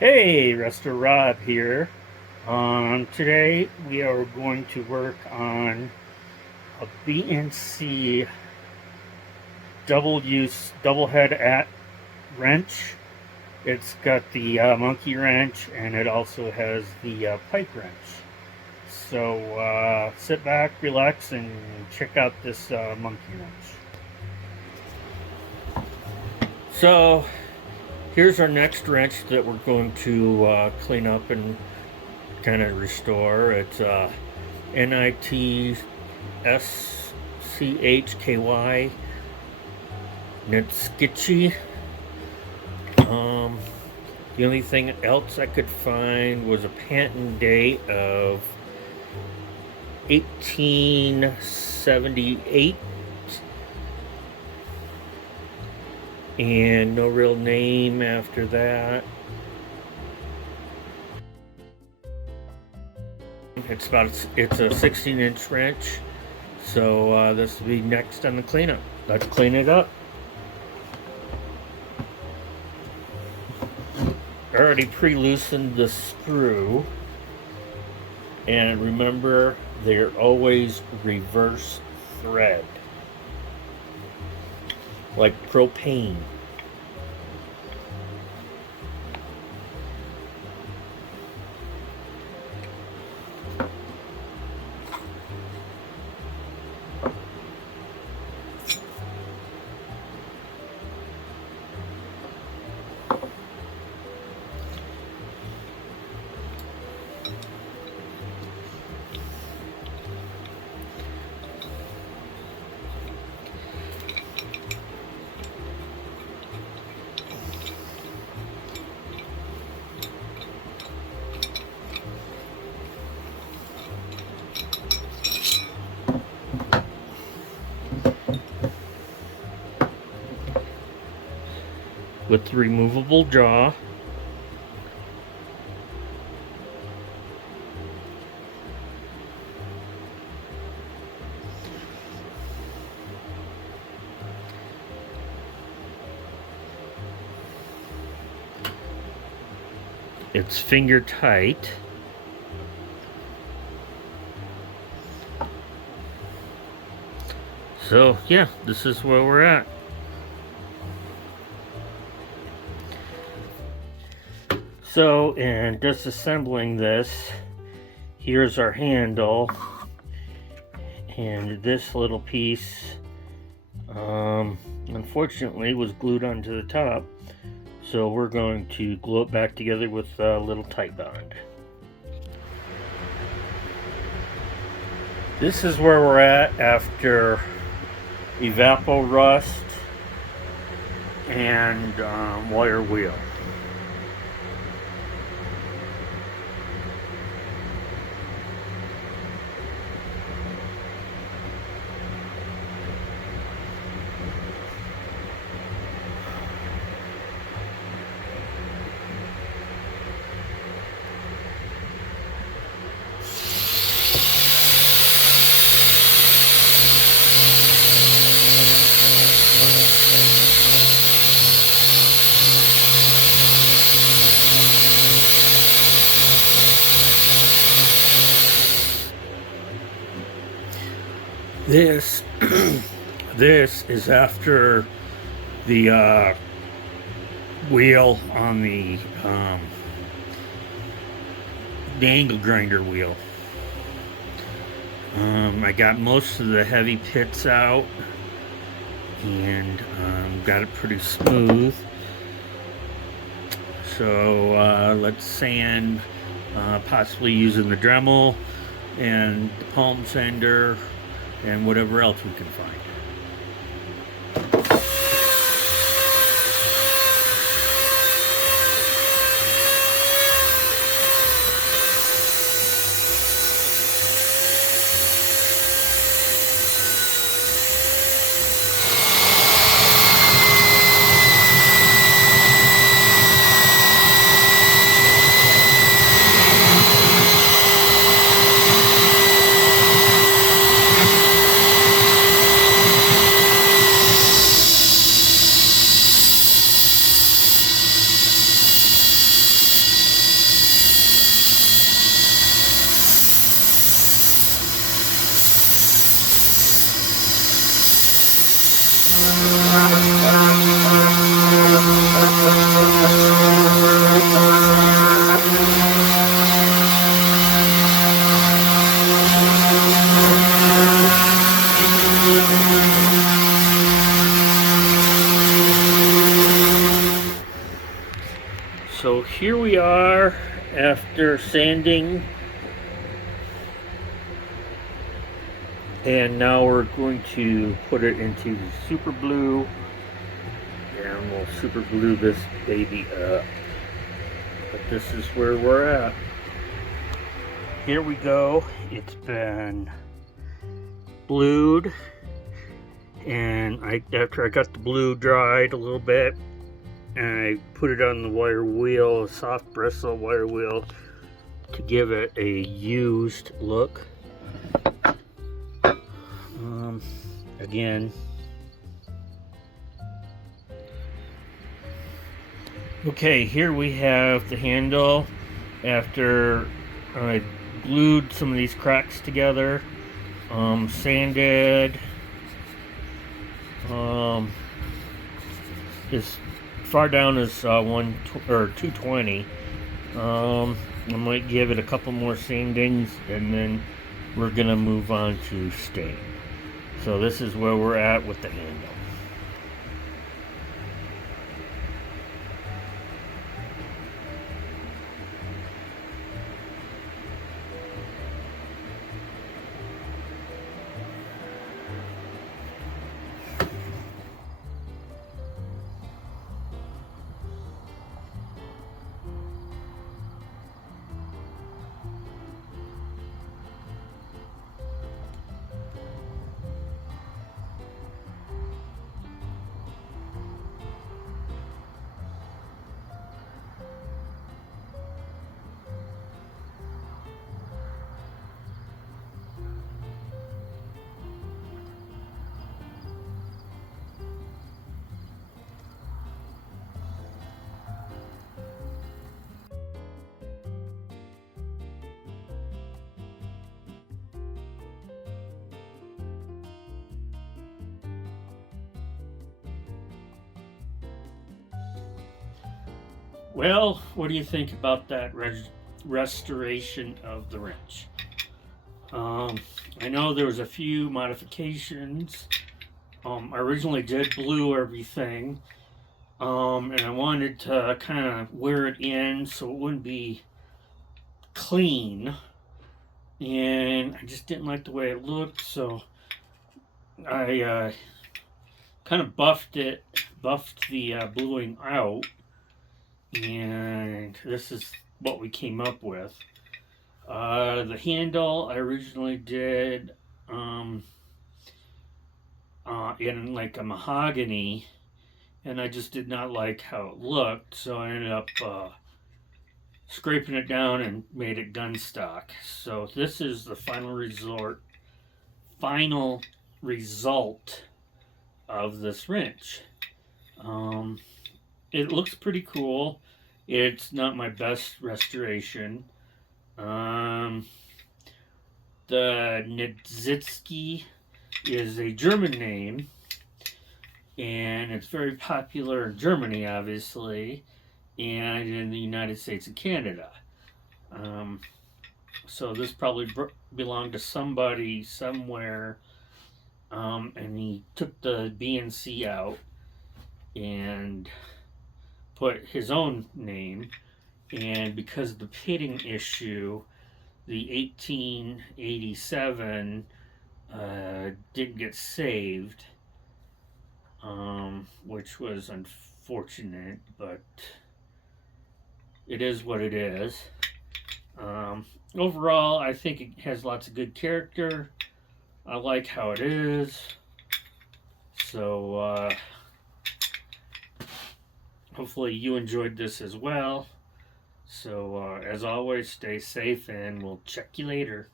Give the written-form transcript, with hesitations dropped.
Hey, Resto-Rob here. Today we are going to work on a BNC double use double head at wrench. It's got the monkey wrench and it also has the pike wrench. So sit back, relax, and check out this monkey wrench. So here's our next wrench that we're going to clean up and kind of restore. It's NITSCHKY Nitskitchy. The only thing else I could find was a patent date of 1878 and no real name after that. It's a 16-inch wrench, so this will be next on the cleanup. Let's clean it up. I already pre-loosened the screw, and remember, they're always reverse thread, like propane. With the removable jaw. It's finger tight. So yeah, this is where we're at. So in disassembling this, here's our handle, and this little piece unfortunately was glued onto the top, so we're going to glue it back together with a little tight bond. This is where we're at after evapor rust and wire wheel. This this is after the wheel on the angle grinder wheel. I got most of the heavy pits out and got it pretty smooth. So let's sand, possibly using the Dremel and the palm sander and whatever else we can find. So here we are after sanding, and now we're going to put it into the super glue, and we'll super glue this baby up. But this is where we're at. Here we go. It's been blued, and after I got the blue dried a little bit, and I put it on the wire wheel, a soft bristle wire wheel, to give it a used look. Again, okay, here we have the handle after I glued some of these cracks together, sanded, as far down as 220. I might give it a couple more sandings, and then we're gonna move on to stain. So this is where we're at with the handle. Well, what do you think about that restoration of the wrench? I know there was a few modifications. I originally did blue everything, and I wanted to kind of wear it in so it wouldn't be clean, and I just didn't like the way it looked, so I kind of buffed the bluing out, and this is what we came up with. The handle I originally did in like a mahogany, and I just did not like how it looked, so I ended up scraping it down and made it gun stock. So this is the final result of this wrench. It looks pretty cool. It's not my best restoration. The Niedzicki is a German name, and it's very popular in Germany, obviously, and in the United States and Canada. So this probably belonged to somebody somewhere, and he took the BNC out and put his own name, and because of the pitting issue, the 1887 didn't get saved, which was unfortunate, but it is what it is. Overall, I think it has lots of good character. I like how it is. So, hopefully you enjoyed this as well. So, as always, stay safe, and we'll check you later.